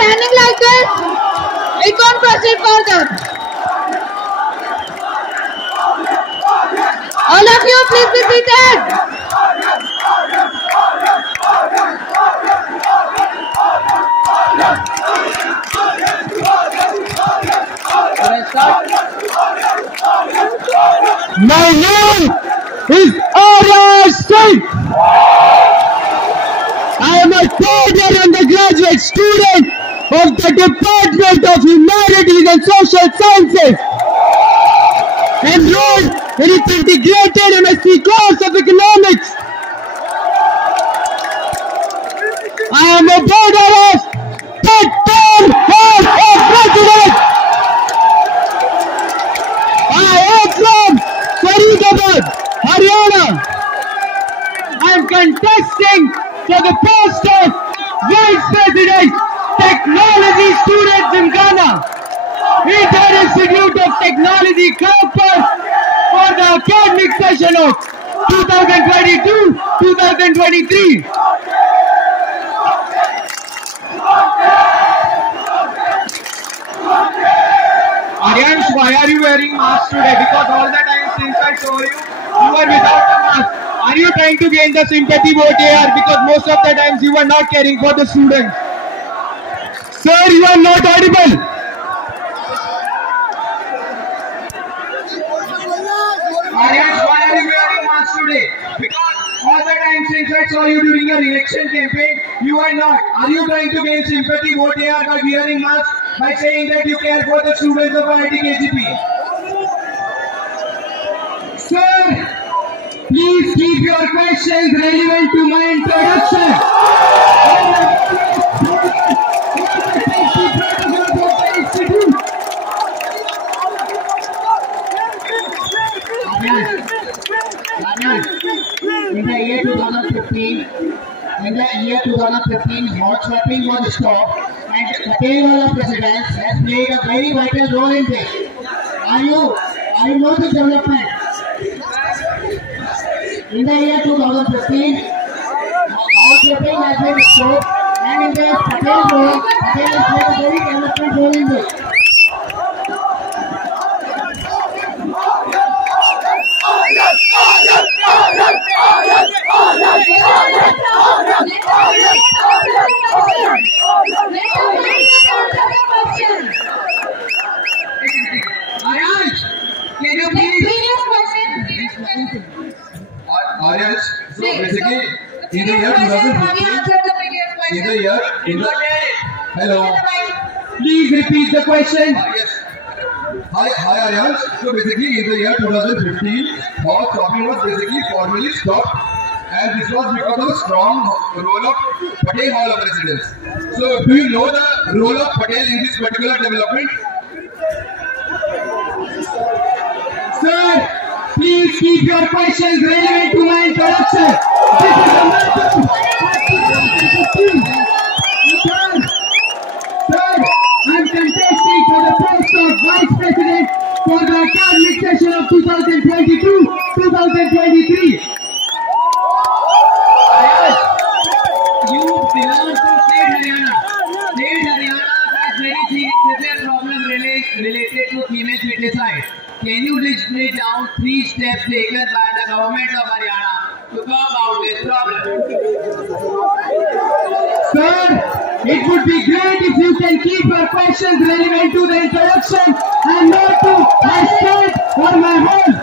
standing like this, we can't proceed further. All of you, please be seated. My name is Arya Singh. I am a third year undergraduate student of the Department of Humanities and Social Sciences, enrolled in its integrated MSc course of Economics. I am a voter of the third House of President. I am from Faridabad, Haryana. I am contesting for the post of Vice President Technology Students in Ghana, Indian Institute of Technology, campus for the academic session of 2022-2023. Aryansh, why are you wearing mask today? Because all the time since I saw you, you were without a mask. Are you trying to gain the sympathy vote here? Because most of the times you were not caring for the students. Sir, you are not audible. Aryansh, why are you wearing mask today? Because all the time since I saw you during your election campaign, you are not. Are you trying to gain sympathy vote here by wearing mask, by saying that you care for the students of IIT KGP? Sir, please keep your questions relevant to my introduction. In the year 2015, hot swapping was stopped and Patel president has played a very vital role in this. Are you know this development? In the year 2015, hot swapping has been stopped and in this Patel has played a very development role in this. Aryansh, so basically, in the year 2015, hello. Please repeat the question. Yes. Hi Aryansh. So basically, in the year 2015, hot swapping was basically formally stopped, and this was because of the strong role of Patel Hall of Residence. So, do you know the role of Patel in this particular development? Sir, please keep your questions relevant to my introduction. This is a matter of 2015. Sir, I am contesting for the post of Vice President for the academic session of 2022-2023. You belong to State Haryana. State Haryana has very severe problem related to female feticide. Can you list down 3 steps taken by the government of Haryana to curb out this problem? Sir, it would be great if you can keep your questions relevant to the introduction and not to my state or my home.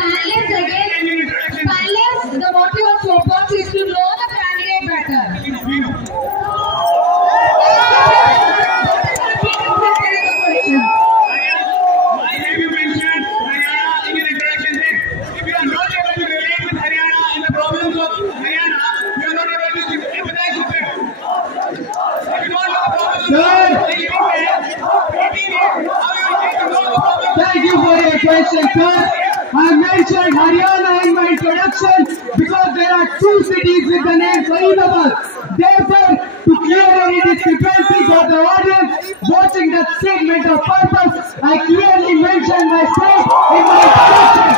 Panelists again. Panelists, the motive of Soapbox is to know the candidate better. Thank you for your question, sir. I mentioned Haryana in my introduction because there are 2 cities with the name Faridabad. Therefore, to clear any discrepancy for the audience watching that segment of purpose, I clearly mentioned my state in my introduction.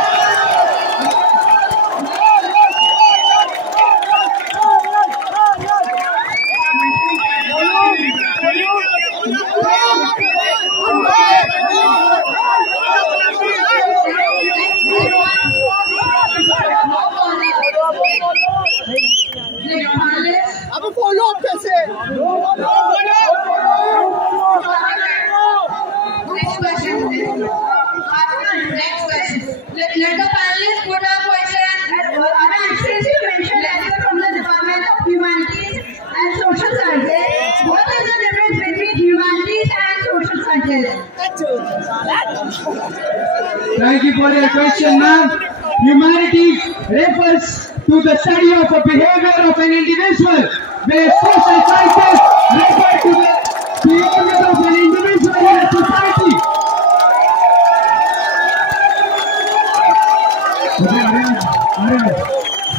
Thank you for your question, ma'am. Humanities refers to the study of a behavior of an individual, where social sciences refer to the behavior of an individual in a society.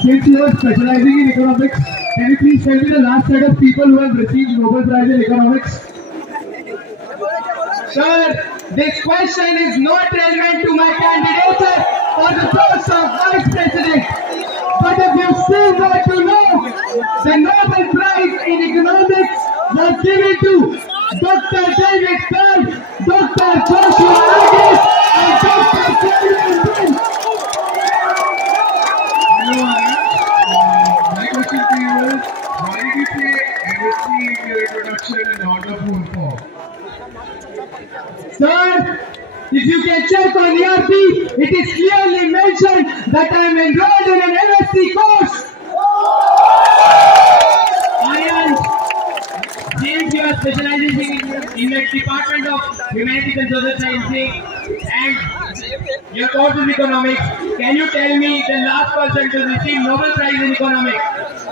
Since you are specializing in economics, can you please tell me the last set of people who have received Nobel Prize in economics? Sir, this question is not relevant to my candidature for the post of Vice President. But if you still want to know, the Nobel Prize in Economics was given to Dr. David Bell, Dr. Joshua Addis, and Dr. Kevin Prince. My question to you is, why did you say everything in your introduction in order full form? Sir, if you can check on ERP, it is clearly mentioned that I am enrolled in an MSc course. Aryan, since you are specializing in the Department of Humanities and Social Sciences and your course is economics, can you tell me the last person to receive Nobel Prize in economics?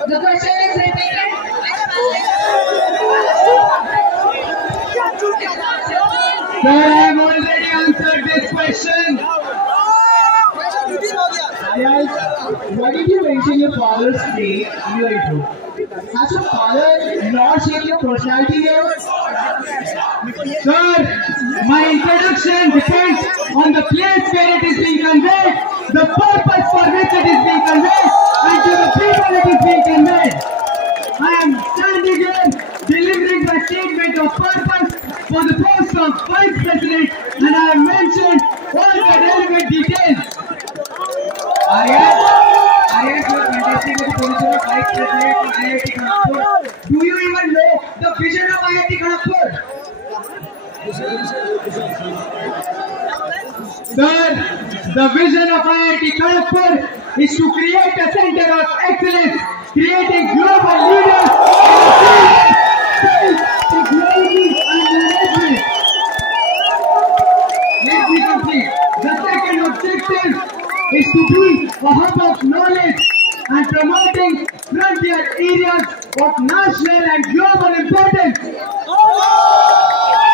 The question is repeated. Sir, I have already answered this question. Aryan, why did you mention your father's name in your intro? Has your father not shaped your personality there? Sir, my introduction depends on the place where it is being conveyed, the purpose for which it is being conveyed, and to the people it is being conveyed. I am standing here delivering my statement of purpose for the post of Vice President, and I have mentioned all the relevant details. Aryan, you are contesting with the position of Vice President of IIT Kharagpur. Do you even know the vision of IIT Kharagpur? Sir, the vision of IIT Kharagpur is to create a center of excellence, creating global leaders in science, technology and management. Let me complete. The second objective is to be a hub of knowledge and promoting frontier areas of national and global importance.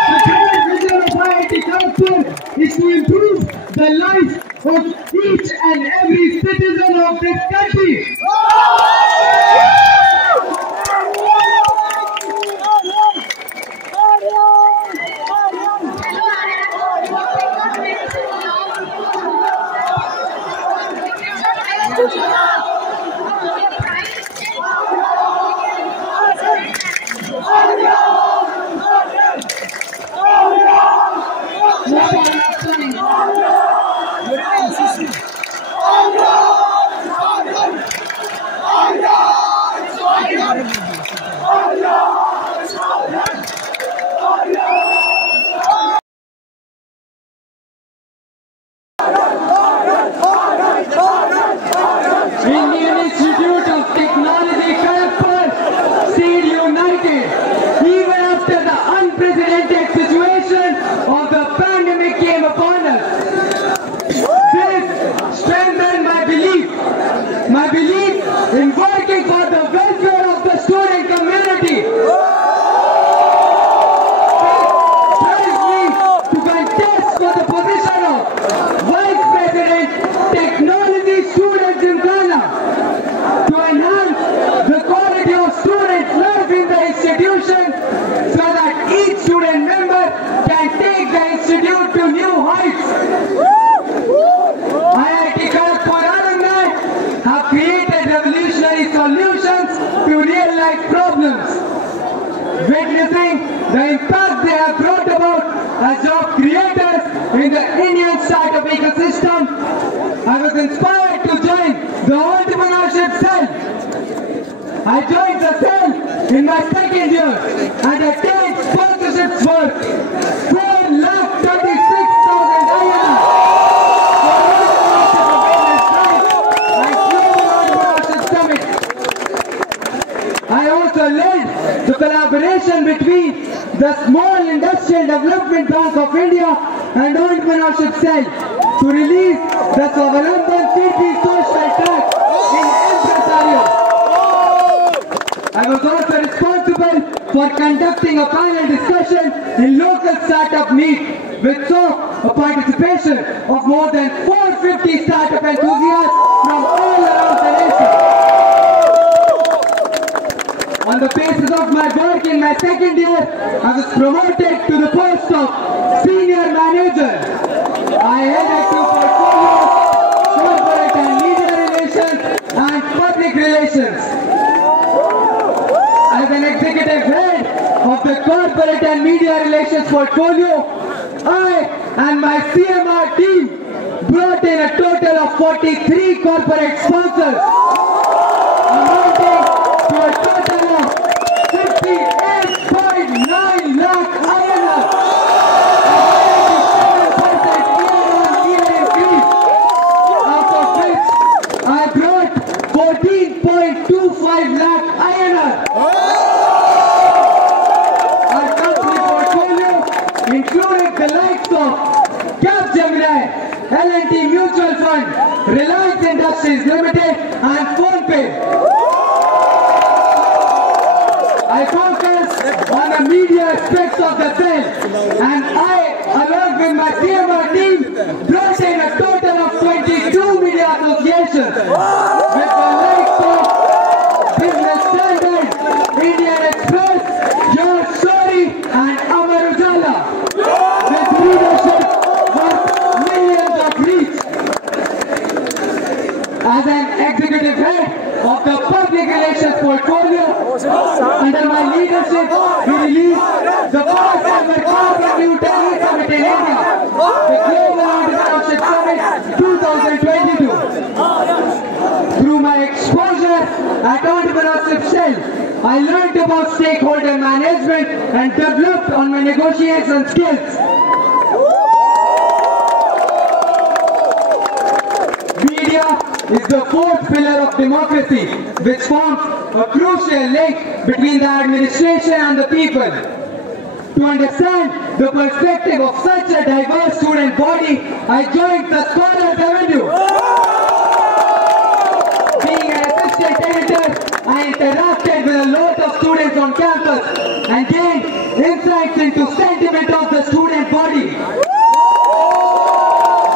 The third vision of IIT Kharagpur is to improve the life of each and every citizen of this country. Indian Institute of Technology Kharagpur stayed united even after the unprecedented situation of the pandemic came upon us. This strengthened my belief in working for the welfare of the student community. This drives me to contest for the position of Vice President Technology Students in Ghana to enhance the quality of student life in the institution so that each student member can take the institute to new heights. IIT Kharagpur alumni have created revolutionary solutions to real-life problems. Witnessing the impact they have brought about as job creators in the Indian startup ecosystem, I was inspired to join the entrepreneurship cell. I joined the cell in my second year and attained sponsorships for 4,26,000 INR. I also led the collaboration between the Small Industrial Development Bank of India and Entrepreneurship Cell to release the Swavalamban Kirti Social Track in Empresario. I was also responsible for conducting a panel discussion in local startup meet, which saw a participation of more than 450 startup enthusiasts from all around the nation. On the basis of my work in my second year, I was promoted to the post of Senior Manager. I headed two portfolios, Corporate and Media Relations and Public Relations. As an executive head of the Corporate and Media Relations portfolio, I and my CMR team brought in a total of 43 corporate sponsors, amounting to a total of 58.9 lakh INR, a 107% year-on-year increase, out of which I brought 14.25 lakh INR. Our company portfolio included the likes of Capgemini, L&T Mutual Fund, Reliance Industries Limited and PhonePe. I focused on the media aspects of the cell, and I, along with my CMR team, brought in a total of 22 media associations with the likes of Business Standard, Indian Express, Your Story and Amar Ujala, with leadership worth millions of reach. As an executive head of the Public Relations portfolio, under my leadership, we released the first ever Carbon Neutrality Summit in India, the Global Entrepreneurship Summit 2022. Through my exposure at Entrepreneurship Cell, I learned about stakeholder management and developed on my negotiation skills. Media is the fourth pillar of democracy, which forms a crucial link between the administration and the people. To understand the perspective of such a diverse student body, I joined the Scholars Avenue. Being an assistant editor, I interacted with a lot of students on campus and gained insights into sentiment of the student body.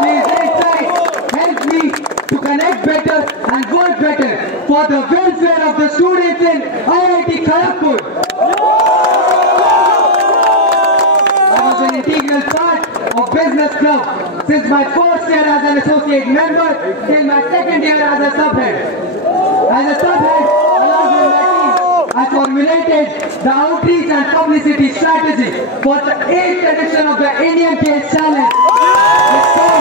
These insights helped me to connect better and work better for the welfare of the students in IIT Kharagpur. I was an integral part of Business Club since my first year as an associate member till my second year as a subhead. As a subhead, along with my team, I formulated the outreach and publicity strategy for the 8th edition of the Indian Case Challenge, which saw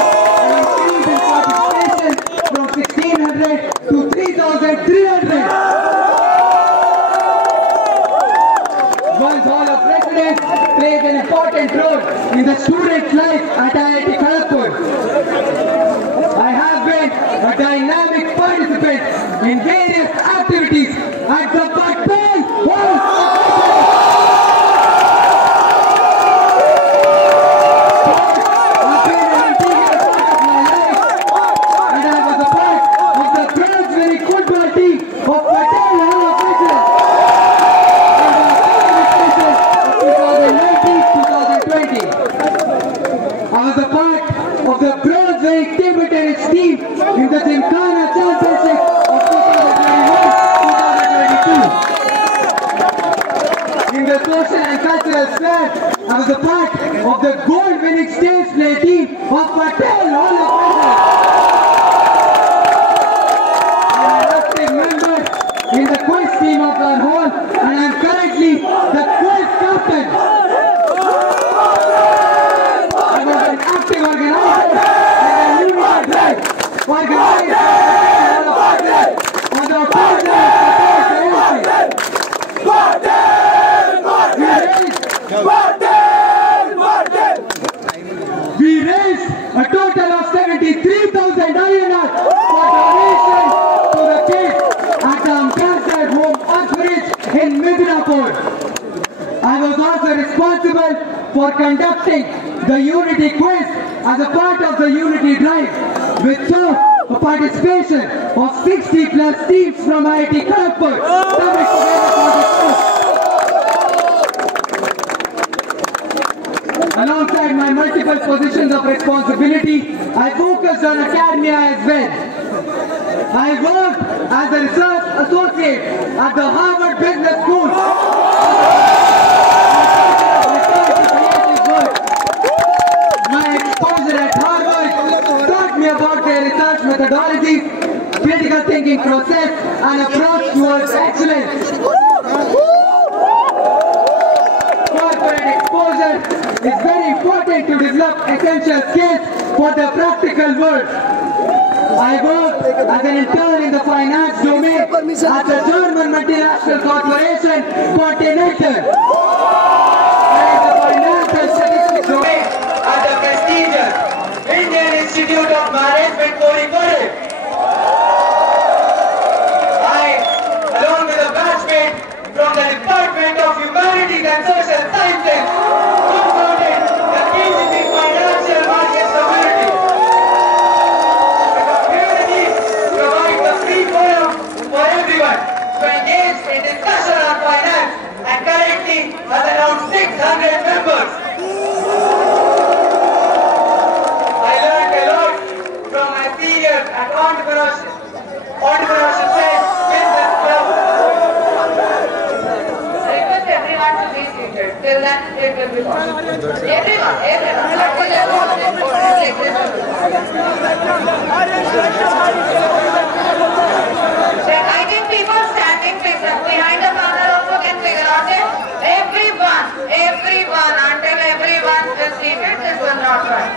an increase in participation from 1,600 to 3,300. One's Hall of Residence plays an important role in the student's life at IIT Kharagpur. I have been a dynamic participant in various activities at the Patel Hall. I've been an integral part of my life, and I was a part of the Bronzeville football team of Patel Hall of Residence. 2019-2020. I was a part of the Bronzeville table tennis team in the Gymkhana Championship of 2021-2022. In the social and cultural sphere, I was a part of the gold-winning stage play team of Patel Hall of Residence. I am an active member in the quiz team of our hall, and I am currently the quiz captain. I was an active organizer and a leader drive organized on the occasion of we raised a total of 73,000 INR for donation to the kids at the Ambassador Home Orphanage in Midnapur. I was also responsible for conducting the Unity Quiz as a part of the Unity Drive, which saw a participation of 60 plus teams from IIT Kharagpur coming together for the quiz. Alongside my multiple positions of responsibility, I focused on academia as well. I worked as a research associate at the Harvard Business School. My exposure at Harvard taught me about their research methodologies, critical thinking process, and approach towards excellence. Corporate exposure is very important to develop essential skills for the practical world. I worked as an intern in the finance domain at the German multinational corporation Continental, and in the financial statistics domain at the prestigious Indian Institute of Management Kozhikode. I, along with a batchmate from the Department of Humanities and Social Sciences, co-founded the KCP Financial Markets Community. For everyone to engage in discussion on finance, and currently has around 600 members. I learned a lot from my seniors at Entrepreneurship Sales Business Club. I request everyone to be seated. Till then, it will be possible. Everyone. I think people standing behind the panel also can figure out it. Everyone, until everyone is seated, this will not run.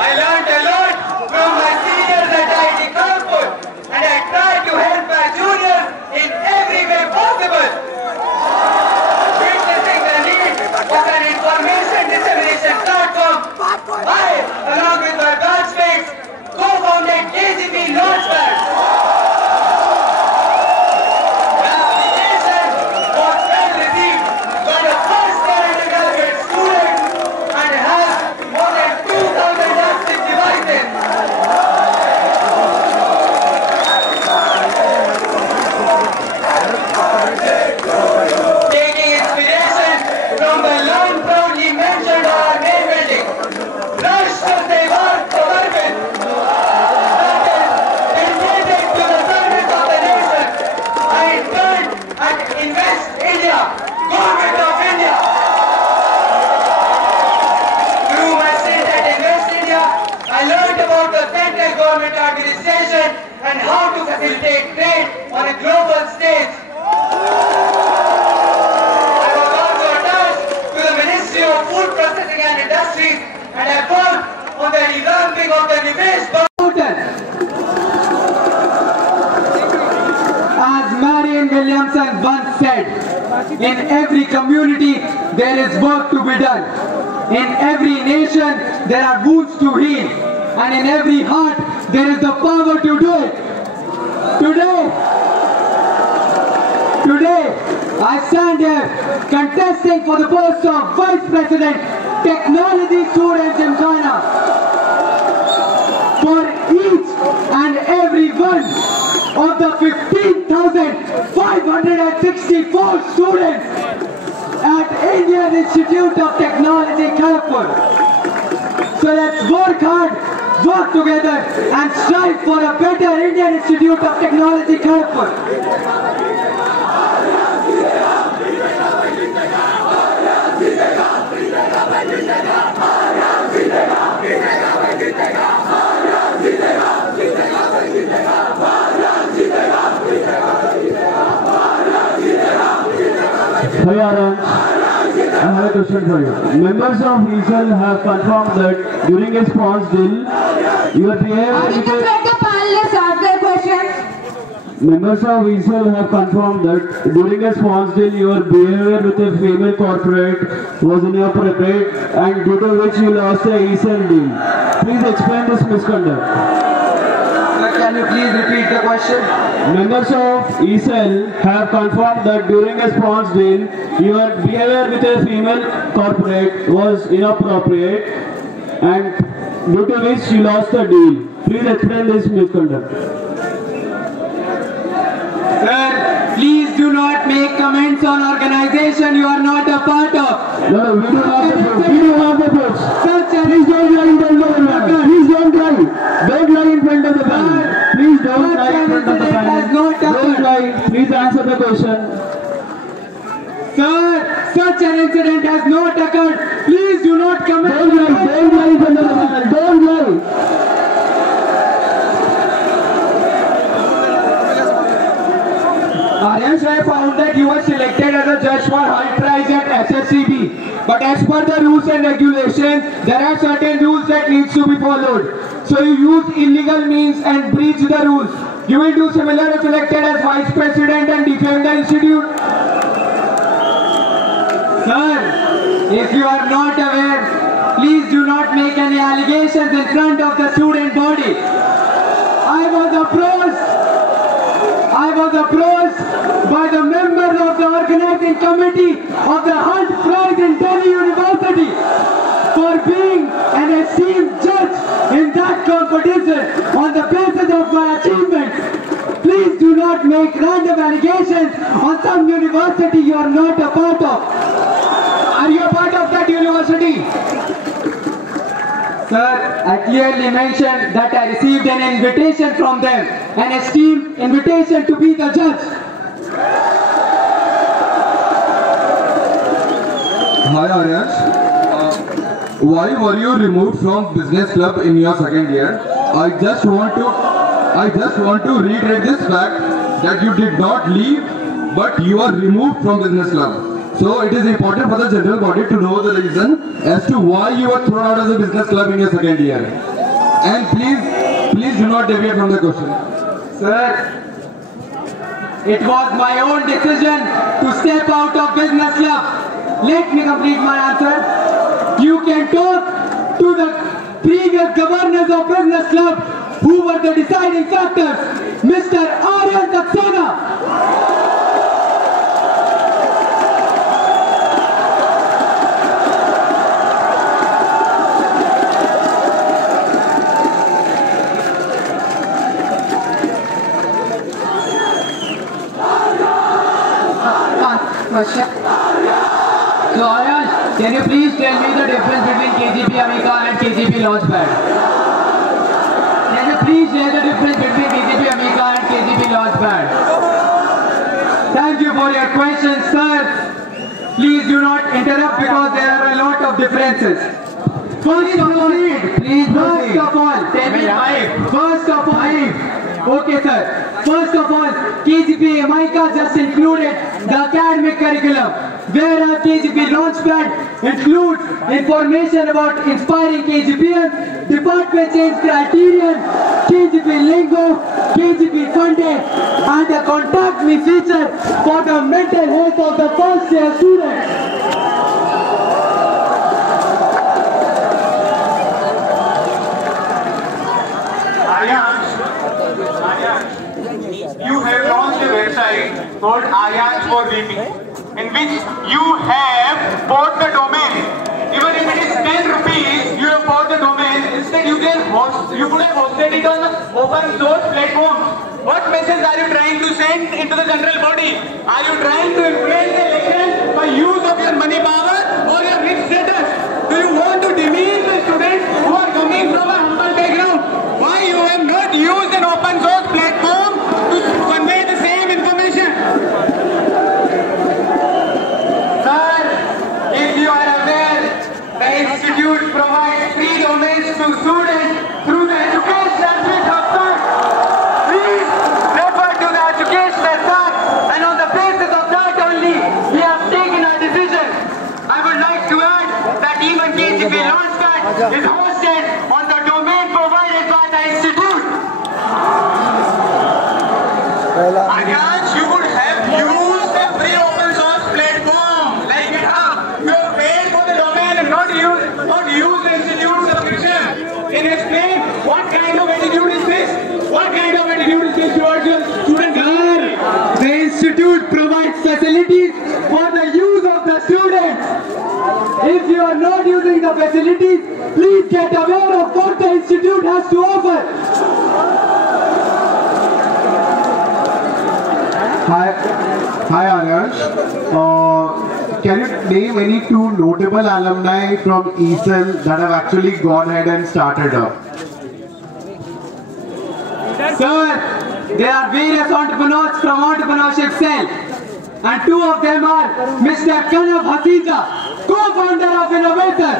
I learned a lot from my seniors at IIT Kharagpur, and I tried to help my juniors in every way possible. Witnessing the need of an information dissemination platform, I, along with my batchmates, co-founded KCP Launchpad. The application was well received by the first undergraduate students and has more than 2,000 active devices. Taking inspiration from the Learn Proudly mentioned on our main building, Rashtra Sevar Government, that is dedicated to the service of the nation, I interned at Invest India, Government of India. Through my stint at Invest India, I learned about the central government administration and how to facilitate trade on a global stage. I was also attached to the Ministry of Food Processing and Industries, and I worked on the revamping of the Nivesh Portal. As Marianne Williamson once said, in every community there is work to be done. In every nation there are wounds to heal, and in every heart there is the power to do it. Today, I stand here contesting for the post of Vice President, Technology Students in China. For each and every one of the 15,564 students at Indian Institute of Technology, Kharagpur. So let's work hard, work together, and strive for a better Indian Institute of Technology, Kharagpur. Hi Arun, I have a question for you. Members of ESL have confirmed that during a response drill, your behavior... I think let the panelists ask their questions. Members of ESL have confirmed that during a response drill, your behavior with a female corporate was inappropriate and due to which you lost a ESL deal. Please explain this misconduct. can you please repeat the question? Members of ECEL have confirmed that during a sponsor deal, your behavior with a female corporate was inappropriate and due to which you lost the deal. Please explain this misconduct. Sir, please do not make comments on organization you are not a part of. No, we do have the proof. We do have the proof. Such an Please don't lie in front of the panel. Please don't lie. Don't lie in front of the panel. Please don't lie in front of the panel. Don't lie. Please answer the question. Sir, such an incident has not occurred. Please do not comment. Don't lie. Don't lie in front of the panel. Don't lie. Aryansh, I found that you were selected as a judge for high prize at SSCB. But as per the rules and regulations, there are certain rules that needs to be followed. So you used illegal means and breached the rules. You will do similar if selected as vice president and defame the institute. Sir, if you are not aware, please do not make any allegations in front of the student body. I was approached by the members of the organizing committee of the Hunt Prize in Delhi University for being an esteemed judge in that competition on the basis of my achievements. Please do not make random allegations on some university you are not a part of. Are you a part of that university? Sir, I clearly mentioned that I received an invitation from them, an esteemed invitation to be the judge. Hi Aryansh, why were you removed from business club in your second year? I just want to reiterate this fact that you did not leave, but you are removed from business club. So it is important for the general body to know the reason as to why you were thrown out of the business club in your second year. And please do not deviate from the question. Sir, it was my own decision to step out of business club. Let me complete my answer. You can talk to the previous governors of business club who were the deciding factors, Mr. Aryan Saxena. So Aryansh, can you please tell me the difference between KGP Amica and KGP Launchpad? Can you please share the difference between KGP Amica and KGP Launchpad? Thank you for your question, sir. Please do not interrupt because there are a lot of differences. First of all, okay sir. First of all, KGP Amica just included the academic curriculum, whereas KGP Launchpad includes information about inspiring KGPs, department change criterion, KGP lingo, KGP funding, and a contact me feature for the mental health of the first year students. You have launched a website called Aryansh for VP, in which you have bought the domain. Even if it is 10 rupees, you have bought the domain. Instead, you could have hosted it on open source platform. What message are you trying to send into the general body? Are you trying to influence the election by use of your money power or your rich status? Do you want to demean the students who are coming from a humble background? Why you have not used an open source platform to convey the same information? Sir, if you are aware, the institute provides free domains to students through the educational bit of fact. Please refer to the educational fact, and on the basis of that only, we have taken our decision. I would like to add that even KGP Launchpad is hosted on the domain provided by the institute. Aryansh, you would have used a free open source platform like GitHub. You have paid for the domain and not used the institute's subscription. Can you explain what kind of attitude is this? What kind of facilities for the use of the students. If you are not using the facilities, please get aware of what the institute has to offer. Hi Aryash. Can you name any two notable alumni from ESL that have actually gone ahead and started up? Sir, there are various entrepreneurs from Entrepreneurship Cell, and two of them are Mr. Kanav Hasija, co-founder of Innovator,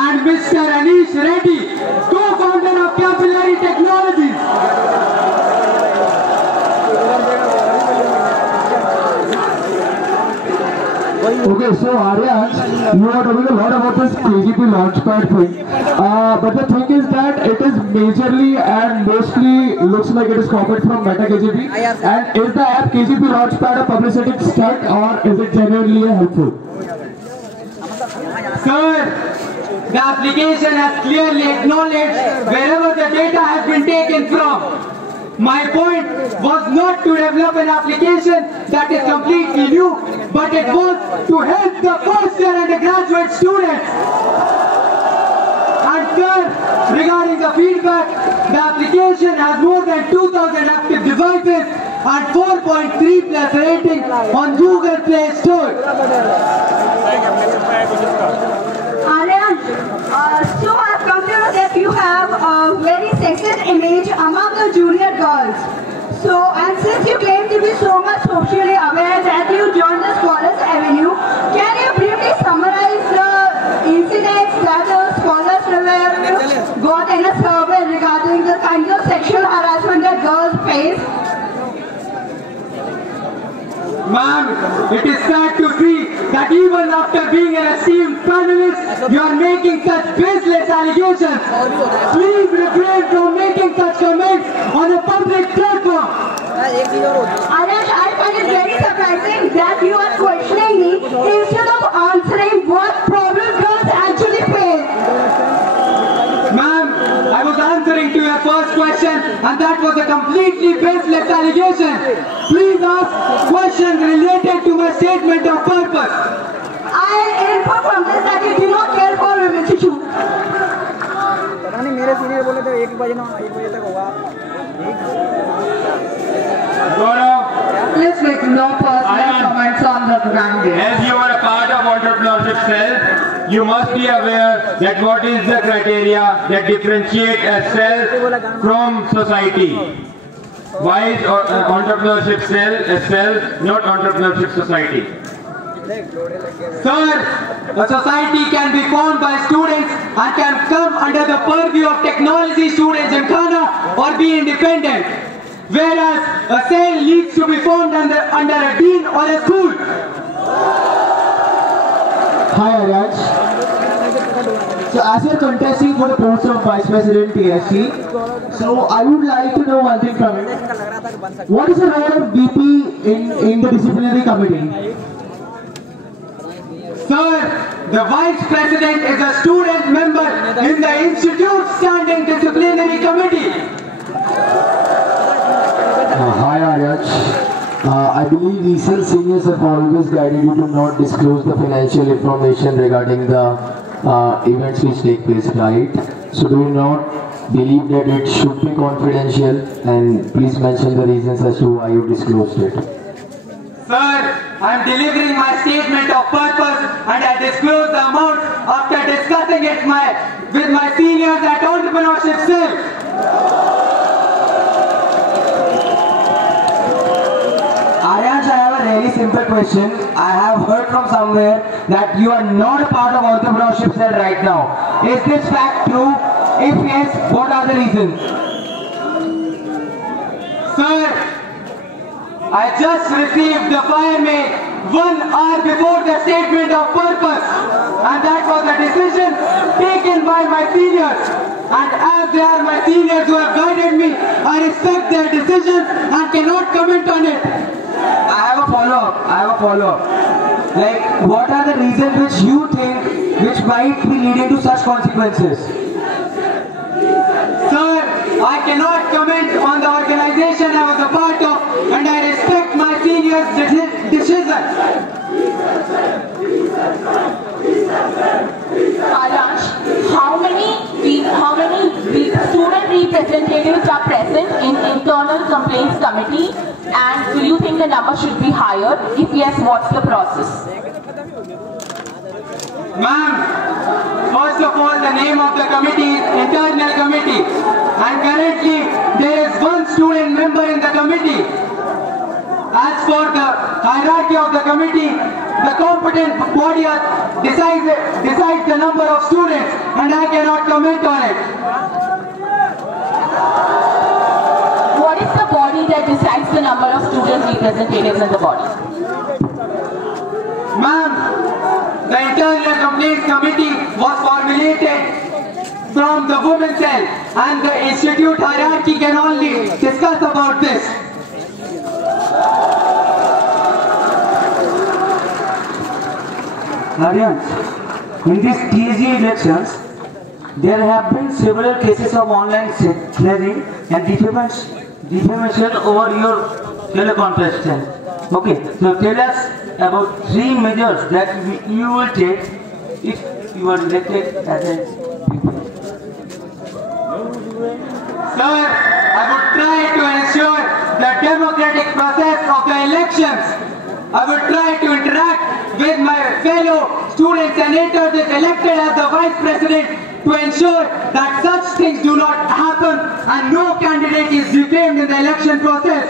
and Mr. Anish Reddy, co-founder of Capillary Technologies. Okay, so Aryash, you are talking a lot about this KGP Launchpad thing, but the thing is that it is majorly and mostly looks like it is copied from Meta KGP. And is the app KGP Launchpad a publicity stunt or is it genuinely helpful? Sir, the application has clearly acknowledged wherever the data has been taken from. My point was not to develop an application that is completely new, but it was to help the first year undergraduate students. And sir, regarding the feedback, the application has more than 2,000 active devices and 4.3 plus rating on Google Play Store. So I've come to know that you have a very sexist image among the junior girls. So, and since you claim to be so much socially aware that you joined the Scholars Avenue, can you briefly summarize the incidents that the scholars got in a survey regarding the kind of sexual harassment that girls face? Ma'am, it is sad to see that even after being an esteemed panelist, you are making such baseless allegations. Please refrain from making such comments on a public platform. Aryash, I find it very surprising that you are questioning me instead of answering what problems girls actually face. Ma'am, I was answering to your first question and that was a completely baseless allegation. Please ask questions related to my statement of purpose. I infer from this that you do not care for women's issues. Let's make no personal comments on the ground. As you are a part of Entrepreneurship Cell, you must be aware that what is the criteria that differentiate a cell from society. Why is Entrepreneurship Cell a cell, not Entrepreneurship Society? Sir, a society can be formed by students and can come under the purview of technology students in Ghana or be independent. Whereas a cell needs to be formed under a dean or a school. Hi Aryash. So as you're contesting for the post of Vice President TSC, so I would like to know one thing from you. What is the role of VP in the disciplinary committee? Sir, the Vice President is a student member in the Institute Standing Disciplinary Committee. Hi Aryash. I believe ESL seniors have always guided you to not disclose the financial information regarding the events which take place, right? So do you not believe that it should be confidential, and please mention the reasons as to why you disclosed it. Sir, I am delivering my statement of purpose and I disclose the amount after discussing it with my seniors at Entrepreneurship Cell. Aryash, I have a really simple question. I have heard from somewhere that you are not a part of Entrepreneurship Cell right now. Is this fact true? If yes, what are the reasons? Sir, I just received the fire mail 1 hour before the statement of purpose, and that was a decision taken by my seniors. And as they are my seniors who have guided me, I respect their decisions and cannot comment on it. I have a follow-up. Like, what are the reasons which you think which might be leading to such consequences? Sir, I cannot comment on the organization I was a part of, and I respect my seniors' decision. Aryansh, how many student representatives are present in internal complaints committee, and do you think the number should be higher? If yes, what's the process? Ma'am, first of all, the name of the committee is internal committee, and currently there is one student member in the committee. As for the hierarchy of the committee, the competent body decides the number of students, and I cannot comment on it. What is the body that decides the number of student representatives in the body? Ma'am, the internal complaints committee was formulated from the women's cell, and the institute hierarchy can only discuss about this. Aryansh, in these TSG elections, there have been several cases of online slandering and defamation over your fellow contestants. Okay, so tell us about 3 measures that you will take if you are elected as a VP. Sir, I would try to ensure the democratic process of the elections. I would try to interact with my fellow students and senators if elected as the Vice President to ensure that such things do not happen and no candidate is defamed in the election process.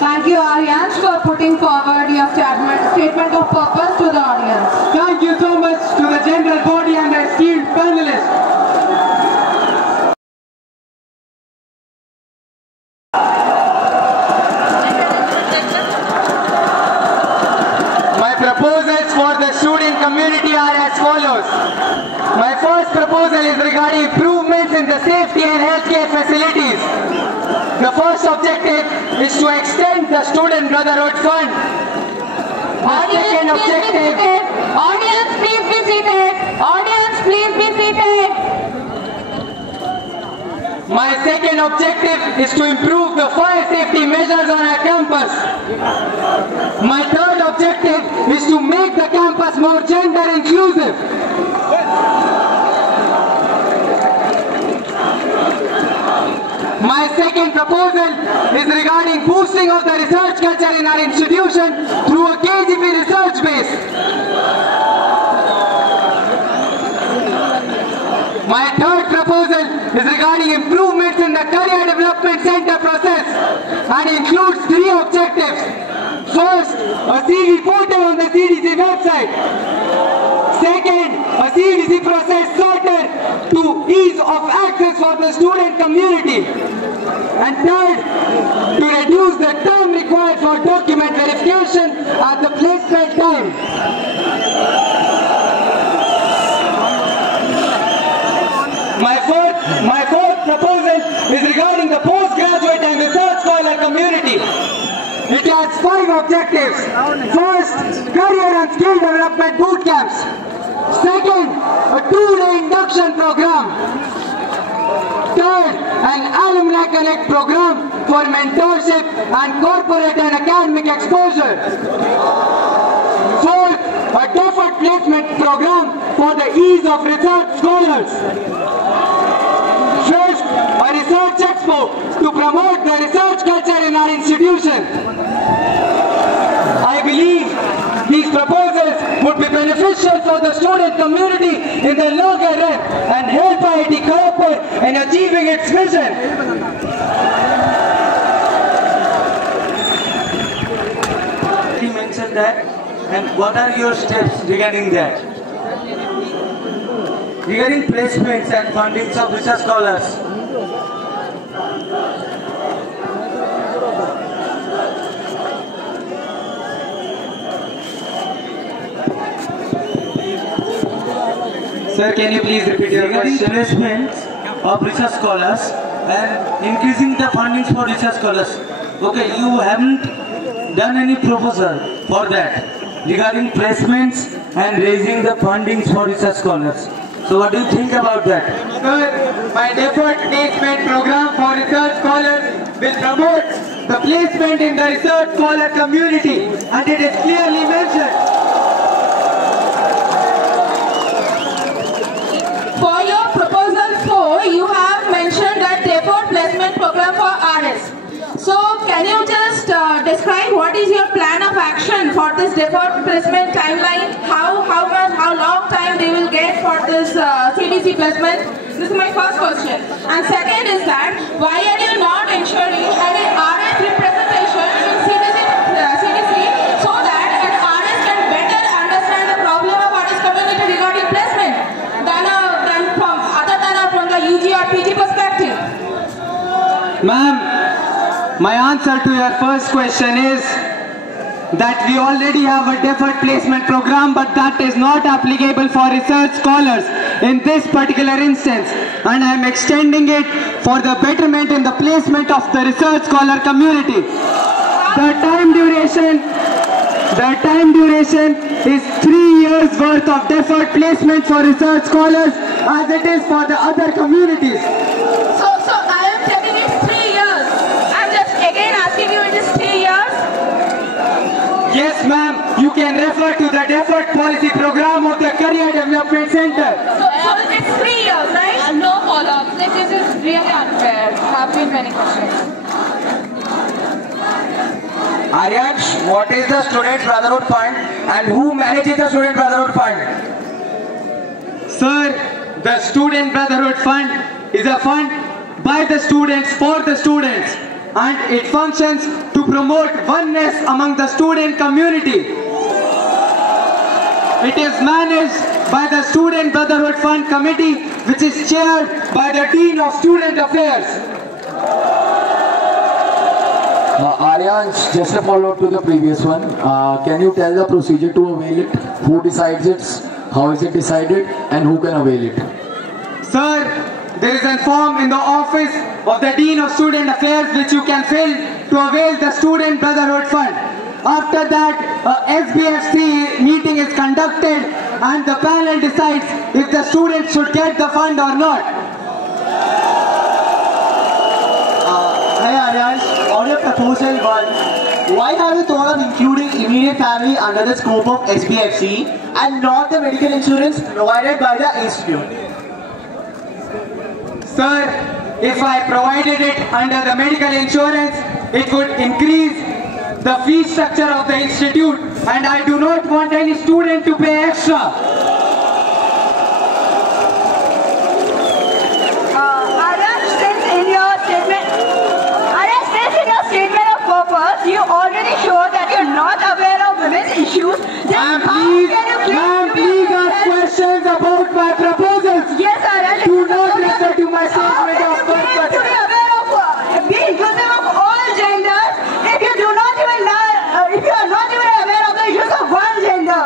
Thank you, Aryansh, for putting forward your statement of purpose to the audience. Thank you so much to the general body and the esteemed panelists. My proposals for the student community are as follows. My first proposal is regarding improvements in the safety and healthcare facilities. The first objective is to extend the Student Brotherhood Fund. Audience, please be seated. Audience, please be seated. My second objective is to improve the fire safety measures on our campus. My third objective is to make the campus more gender inclusive. My second proposal is regarding boosting of the research culture in our institution through a KGP research base. My third proposal is regarding improvements in the career development center process and includes 3 objectives. First, a CV portal on the CDC website. Second, a CDC process sorted to ease of access for the student community. And third, to reduce the time required for document verification at the placement time. My fourth proposal is regarding the postgraduate and research scholar community. It has 5 objectives. First, career and skill development boot camps. Second, a 2-day induction program. Third, an Alumni Connect program for mentorship and corporate and academic exposure. Fourth, a deferred placement program for the ease of research scholars. Fifth, a research expo to promote the research culture in our institution. I believe these proposals would be beneficial for the student community in the longer run and help IIT Kharagpur in achieving its vision. You mentioned that, and what are your steps regarding that? Regarding placements and fundings of research scholars. Sir, can you please repeat your regarding question? placements of research scholars and increasing the fundings for research scholars. Okay, you haven't done any proposal for that. regarding placements and raising the fundings for research scholars. So what do you think about that? Sir, my deferred placement program for research scholars will promote the placement in the research scholar community, and it is clearly mentioned. For your proposal 4, you have mentioned that deferred placement program for RS. So can you just describe what is your plan of action for this deferred placement timeline? How long time they will get for this CBC placement? This is my first question. And second is that why are you not ensuring an RS representation in CBC so that an RS can better understand the problem of RS community regarding placement than from the UG or PG perspective? Ma'am, my answer to your first question is that we already have a deferred placement program, but that is not applicable for research scholars in this particular instance, and I am extending it for the betterment in the placement of the research scholar community. The time duration is 3 years worth of deferred placement for research scholars as it is for the other communities. So I am telling it's 3 years. I'm just again asking you, it is 3 years? Yes, ma'am. You can refer to the deferred policy program of the Career Development Center. So it's 3 years, right? And no follow-ups. This is really unfair. There have been many questions. Aryansh, what is the Student Brotherhood Fund and who manages the Student Brotherhood Fund? Sir, the Student Brotherhood Fund is a fund by the students for the students, and it functions to promote oneness among the student community. It is managed by the Student Brotherhood Fund Committee, which is chaired by the Dean of Student Affairs. Aryansh, just a follow-up to the previous one. Can you tell the procedure to avail it? Who decides it? How is it decided? And who can avail it? Sir, there is a form in the office of the Dean of Student Affairs which you can fill to avail the Student Brotherhood Fund. After that, a SBFC meeting is conducted and the panel decides if the students should get the fund or not. Hey Aryansh, on your proposal 1, why have you thought of including immediate family under the scope of SBFC and not the medical insurance provided by the institute? Sir, if I provided it under the medical insurance, it would increase the fee structure of the institute, and I do not want any student to pay extra. You already showed that you're not aware of women's issues. Ma'am, please ask questions about my proposals. Yes, sir. Do not refer to my statement of purpose. To be aware of, be inclusive of all genders. If you do not even if you are not even aware of the issues of one gender.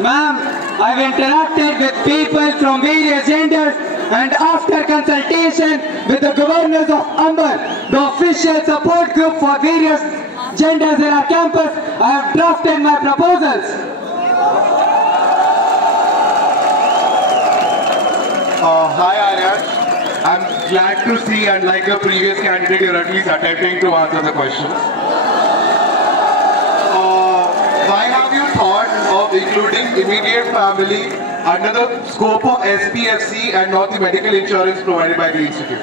Ma'am, I've interacted with people from various genders, and after consultation with the governors of Amber, the official support group for various genders in our campus, I have drafted my proposals. Hi Aryansh, I'm glad to see, and like the previous candidate, you're at least attempting to answer the questions. Why have you thought of including immediate family under the scope of SPFC and not the medical insurance provided by the institute?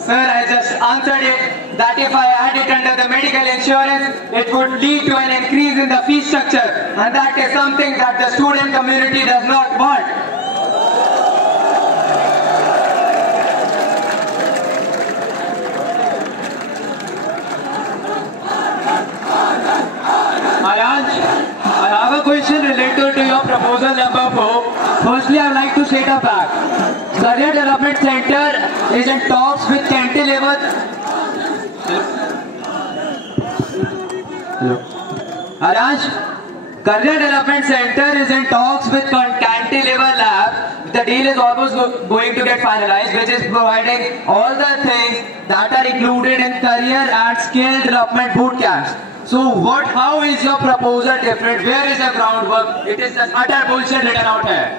Sir, I just answered it that if I add it under the medical insurance, it would lead to an increase in the fee structure, and that is something that the student community does not want. Aryansh, I have a question related to your proposal number 4. Firstly, I would like to state a fact. Career Development Center is in talks with Cantilever. Hello. Aryansh, Career Development Center is in talks with Cantilever Lab. The deal is almost going to get finalized, which is providing all the things that are included in career and skill development boot camps. So what? How is your proposal different? Where is the groundwork? It is just utter bullshit written out here.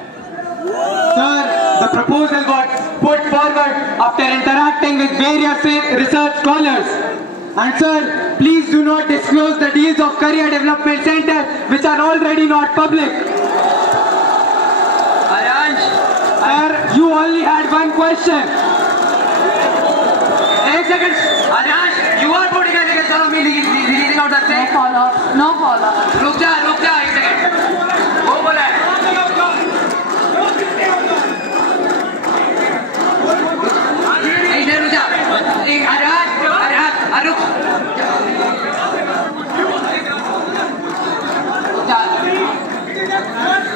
Sir, the proposal got put forward after interacting with various research scholars. And sir, please do not disclose the deals of Career Development Center which are already not public. Aryansh, sir, you only had one question. 8 seconds. Aryansh, you are putting an against all of me releasing out the same. No follow-up. No follow-up. रुक जा 1 second. वो बोला है. इधर रुक जा. Aryansh, रुक.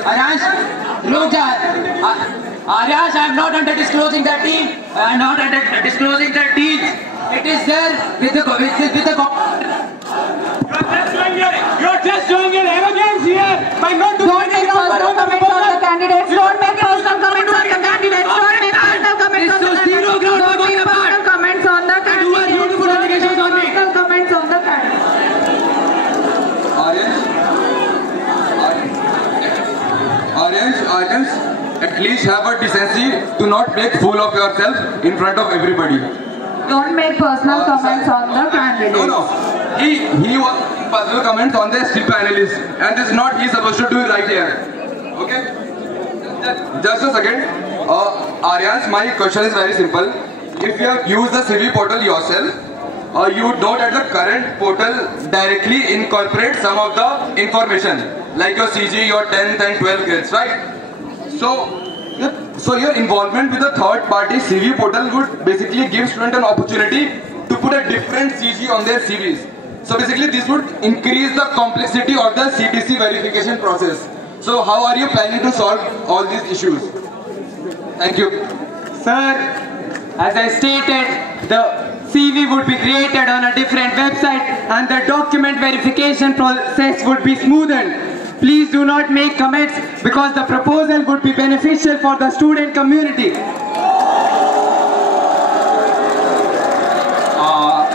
Aryansh, रुक जा. Aryansh, I am not under disclosing the team. I am not under disclosing the deeds. It is there with the You're just showing your arrogance here by not Don't make personal comments on the candidates. Don't make personal comments on the candidates. Don't make personal comments on the candidates. Don't make personal comments on the candidates. You are beautiful allegations on me. Personal comments on the candidates. Aryansh, at least have a decency to not make fool of yourself in front of everybody. Don't make personal comments on the candidates. No. He was personal comments on the ST panelists, and this is not he's supposed to do it right here. Okay? Just a second. Aryansh, my question is very simple. If you have used the CV portal yourself, you would know that the current portal directly incorporates some of the information, like your CG, your 10th and 12th grades, right? So your involvement with the third party CV portal would basically give students an opportunity to put a different CG on their CVs. So basically this would increase the complexity of the CTC verification process. So how are you planning to solve all these issues? Thank you. Sir, as I stated, the CV would be created on a different website and the document verification process would be smoothened. Please do not make comments because the proposal would be beneficial for the student community.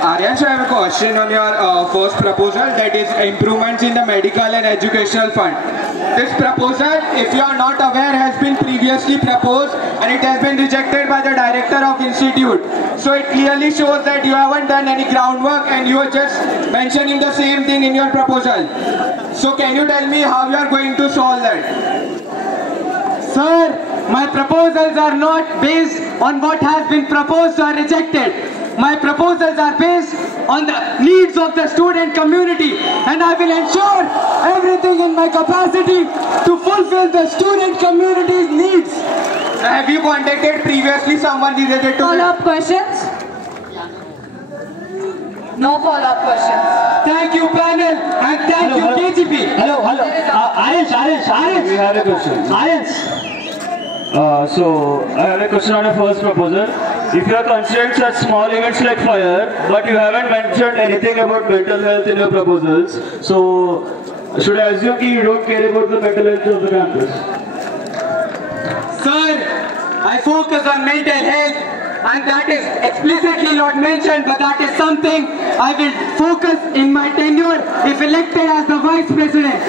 Aryansh, I have a question on your first proposal, that is improvements in the medical and educational fund. This proposal, if you are not aware, has been previously proposed and it has been rejected by the director of institute. So it clearly shows that you haven't done any groundwork and you are just mentioning the same thing in your proposal. So can you tell me how you are going to solve that? Sir, my proposals are not based on what has been proposed or rejected. My proposals are based on the needs of the student community and I will ensure everything in my capacity to fulfill the student community's needs. So have you contacted previously someone related to Follow-up questions? No follow-up questions. Thank you panel and thank you KGP. Hello. Aryansh. We have a question. Aryansh. So I have a question on your first proposal. If you are considering such small events like fire, but you haven't mentioned anything about mental health in your proposals, so should I assume you don't care about the mental health of the campus? Sir, I focus on mental health and that is explicitly not mentioned, but that is something I will focus in my tenure if elected as the Vice President.